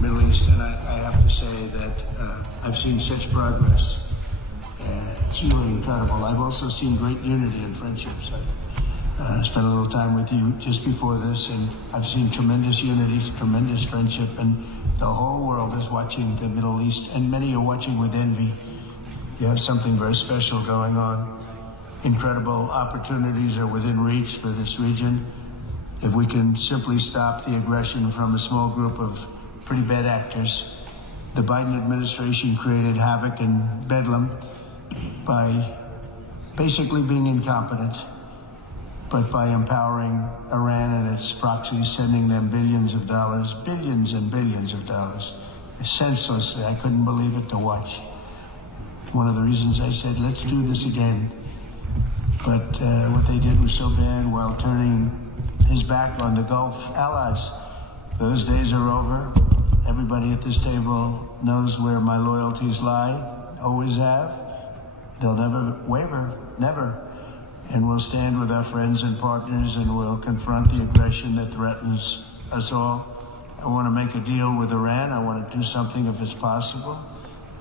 Middle East, and I have to say that I've seen such progress. It's really incredible. I've also seen great unity and friendships. I've spent a little time with you just before this, and I've seen tremendous unity, tremendous friendship, and the whole world is watching the Middle East, and many are watching with envy. You have something very special going on. Incredible opportunities are within reach for this region. If we can simply stop the aggression from a small group of pretty bad actors. The Biden administration created havoc and bedlam by basically being incompetent, but by empowering Iran and its proxies, sending them billions of dollars, billions and billions of dollars. Senselessly, I couldn't believe it to watch. One of the reasons I said, let's do this again. But what they did was so bad while turning his back on the Gulf allies. Those days are over. Everybody at this table knows where my loyalties lie, always have. They'll never waver, never. And we'll stand with our friends and partners, and we'll confront the aggression that threatens us all. I want to make a deal with Iran. I want to do something if it's possible.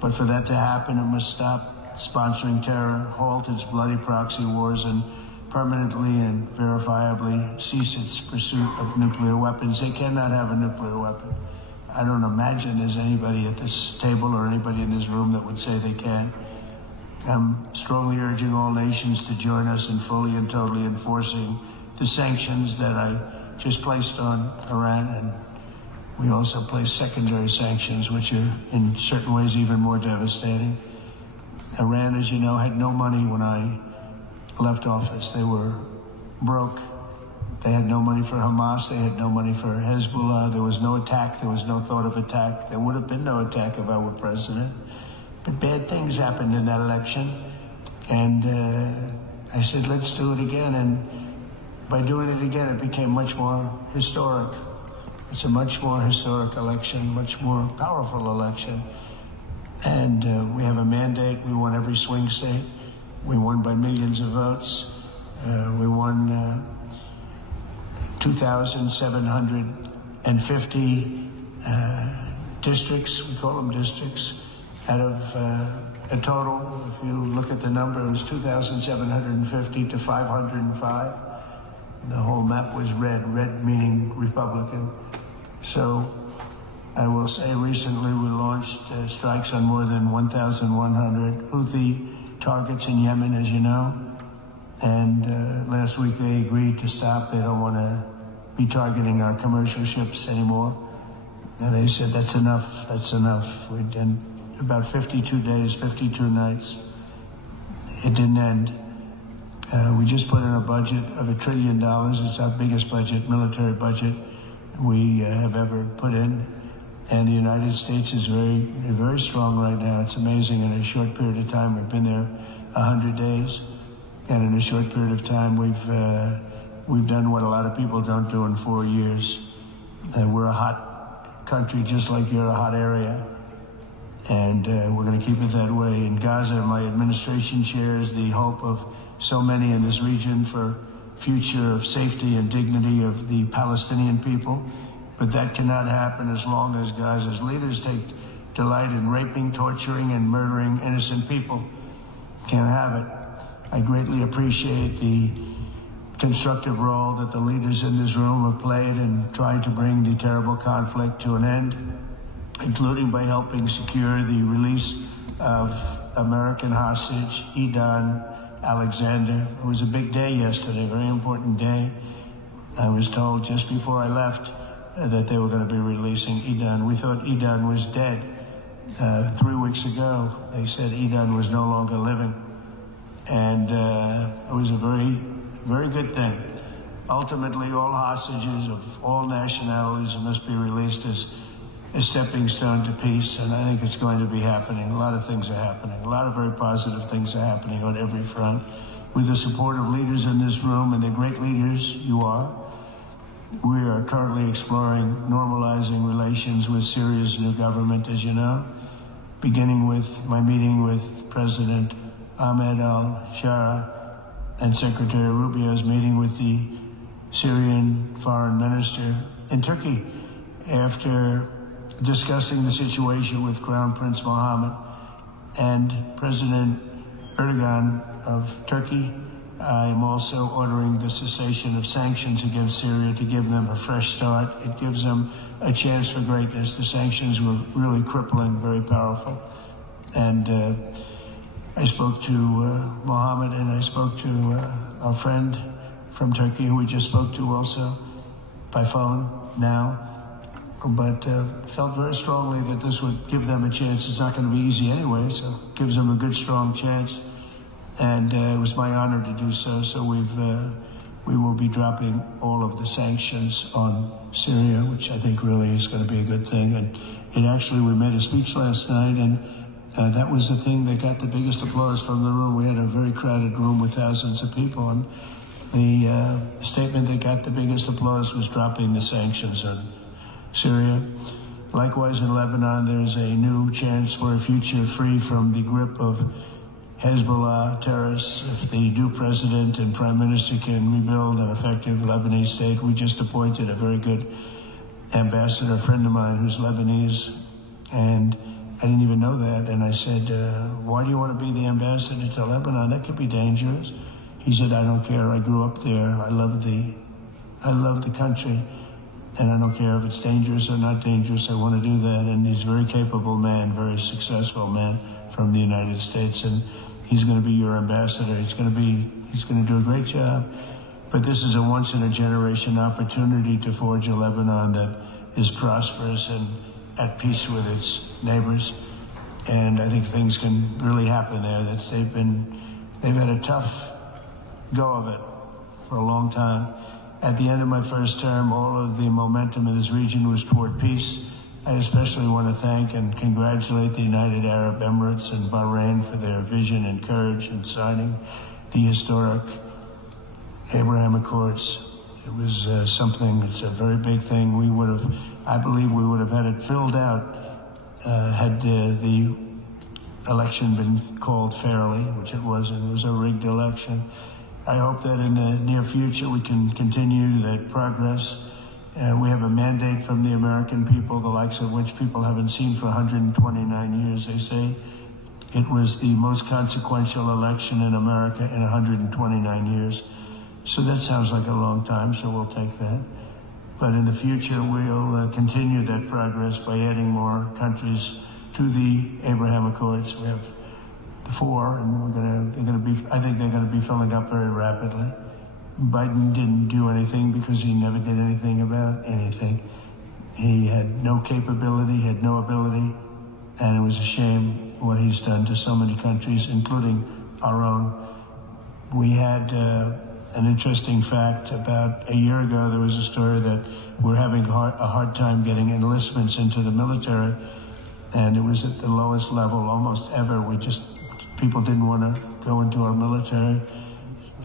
But for that to happen, it must stop sponsoring terror, halt its bloody proxy wars, and permanently and verifiably cease its pursuit of nuclear weapons. They cannot have a nuclear weapon. I don't imagine there's anybody at this table or anybody in this room that would say they can. I'm strongly urging all nations to join us in fully and totally enforcing the sanctions that I just placed on Iran, and we also placed secondary sanctions, which are in certain ways even more devastating. Iran, as you know, had no money when I left office. They were broke. They had no money for Hamas. They had no money for Hezbollah. There was no attack. There was no thought of attack. There would have been no attack if I were president. But bad things happened in that election. And I said, let's do it again. And by doing it again, it became much more historic. It's a much more historic election, much more powerful election. And we have a mandate. We won every swing state. We won by millions of votes. We won 2,750 districts, we call them districts, out of a total, if you look at the number, it was 2,750 to 505. The whole map was red meaning Republican. So I will say recently we launched strikes on more than 1,100 Houthi targets in Yemen, as you know. And last week they agreed to stop. They don't want to be targeting our commercial ships anymore. And they said, that's enough, that's enough. We'd done about 52 days, 52 nights. It didn't end. We just put in a budget of $1 trillion. It's our biggest budget, military budget we have ever put in. And the United States is very, very strong right now. It's amazing. In a short period of time, we've been there 100 days. And in a short period of time, we've done what a lot of people don't do in 4 years. We're a hot country, just like you're a hot area. And we're going to keep it that way. In Gaza, my administration shares the hope of so many in this region for future of safety and dignity of the Palestinian people. But that cannot happen as long as Gaza's leaders take delight in raping, torturing, and murdering innocent people. Can't have it. I greatly appreciate the constructive role that the leaders in this room have played in trying to bring the terrible conflict to an end, including by helping secure the release of American hostage Edan Alexander. It was a big day yesterday, a very important day. I was told just before I left that they were going to be releasing Edan. We thought Edan was dead. 3 weeks ago, they said Edan was no longer living. And it was a very, very good thing. Ultimately, all hostages of all nationalities must be released as a stepping stone to peace, and I think it's going to be happening. A lot of things are happening. A lot of very positive things are happening on every front. With the support of leaders in this room, and the great leaders you are, we are currently exploring normalizing relations with Syria's new government, as you know, beginning with my meeting with President Ahmed al-Shara and Secretary Rubio's meeting with the Syrian foreign minister in Turkey after discussing the situation with Crown Prince Mohammed and President Erdogan of Turkey. I am also ordering the cessation of sanctions against Syria to give them a fresh start. It gives them a chance for greatness. The sanctions were really crippling, very powerful. And I spoke to Mohammed, and I spoke to our friend from Turkey, who we just spoke to also by phone now. But felt very strongly that this would give them a chance. It's not going to be easy anyway, so it gives them a good, strong chance. And it was my honor to do so. So we will be dropping all of the sanctions on Syria, which I think really is going to be a good thing. And we made a speech last night, and that was the thing that got the biggest applause from the room. We had a very crowded room with thousands of people, and the statement that got the biggest applause was dropping the sanctions on Syria. Likewise, in Lebanon, there's a new chance for a future free from the grip of Hezbollah terrorists. If the new president and prime minister can rebuild an effective Lebanese state, we just appointed a very good ambassador, a friend of mine who's Lebanese, and I didn't even know that. And I said, why do you want to be the ambassador to Lebanon? That could be dangerous. He said, I don't care. I grew up there. I love the country. And I don't care if it's dangerous or not dangerous. I want to do that. And he's a very capable man, very successful man from the United States. And he's going to be your ambassador. He's going to do a great job. But this is a once-in-a-generation opportunity to forge a Lebanon that is prosperous and at peace with its neighbors. And I think things can really happen there. They've had a tough go of it for a long time. At the end of my first term, all of the momentum in this region was toward peace. I especially want to thank and congratulate the United Arab Emirates and Bahrain for their vision and courage in signing the historic Abraham Accords. It was it's a very big thing. I believe we would have had it filled out had the election been called fairly, which it wasn't. It was a rigged election. I hope that in the near future we can continue that progress. We have a mandate from the American people, the likes of which people haven't seen for 129 years, they say. It was the most consequential election in America in 129 years. So that sounds like a long time, so we'll take that. But in the future, we'll continue that progress by adding more countries to the Abraham Accords. We have 4, and I think they're going to be filling up very rapidly. Biden didn't do anything because he never did anything about anything. He had no capability, had no ability, and it was a shame what he's done to so many countries, including our own. We had an interesting fact. About a year ago, there was a story that we're having a hard time getting enlistments into the military, and it was at the lowest level almost ever. People didn't want to go into our military.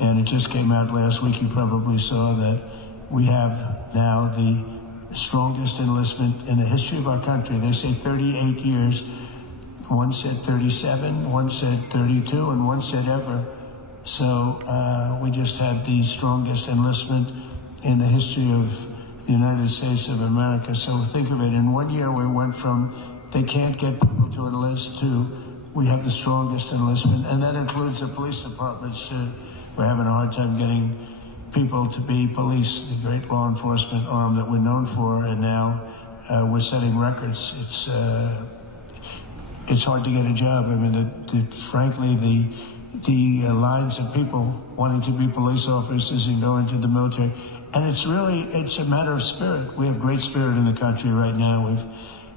And it just came out last week, you probably saw that we have now the strongest enlistment in the history of our country. They say 38 years. One said 37, one said 32, and one said ever. So we just had the strongest enlistment in the history of the United States of America. So think of it, in 1 year we went from they can't get people to enlist to we have the strongest enlistment, and that includes the police departments too. We're having a hard time getting people to be police, the great law enforcement arm that we're known for, and now we're setting records. It's hard to get a job. I mean, frankly, the lines of people wanting to be police officers and go into the military, and it's a matter of spirit. We have great spirit in the country right now.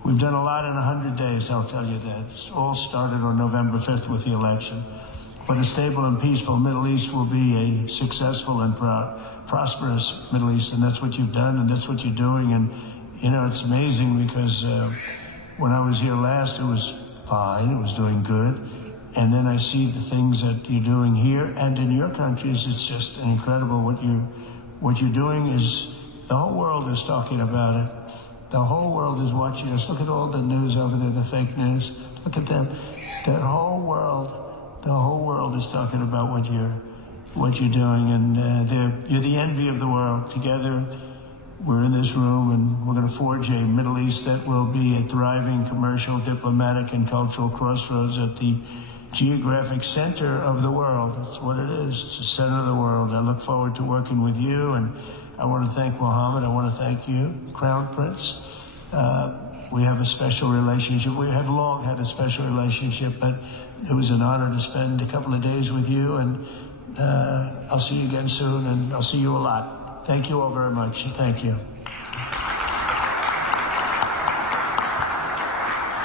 We've done a lot in 100 days, I'll tell you that. It's all started on November 5th with the election. But a stable and peaceful Middle East will be a successful and prosperous Middle East, and that's what you've done, and that's what you're doing. And, it's amazing because when I was here last, it was fine, it was doing good. And then I see the things that you're doing here and in your countries. It's just incredible what you're doing. Is the whole world is talking about it. The whole world is watching us. Look at all the news over there, the fake news. Look at them. The whole world is talking about what you're doing, and you're the envy of the world. Together, we're in this room and we're going to forge a Middle East that will be a thriving commercial, diplomatic, and cultural crossroads at the geographic center of the world. That's what it is. It's the center of the world. I look forward to working with you, and I want to thank Mohammed. I want to thank you, Crown Prince. We have a special relationship. We have long had a special relationship, but it was an honor to spend a couple of days with you, and I'll see you again soon, and I'll see you a lot. Thank you all very much. Thank you.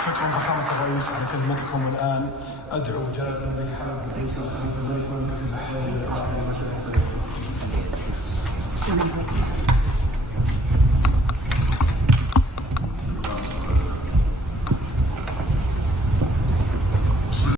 شكرا فخامة الرئيس على كلمتكم. الآن أدعو جلالة الملك حمد بن عيسى الخليفة الملك والمركز الحالي للعاقل.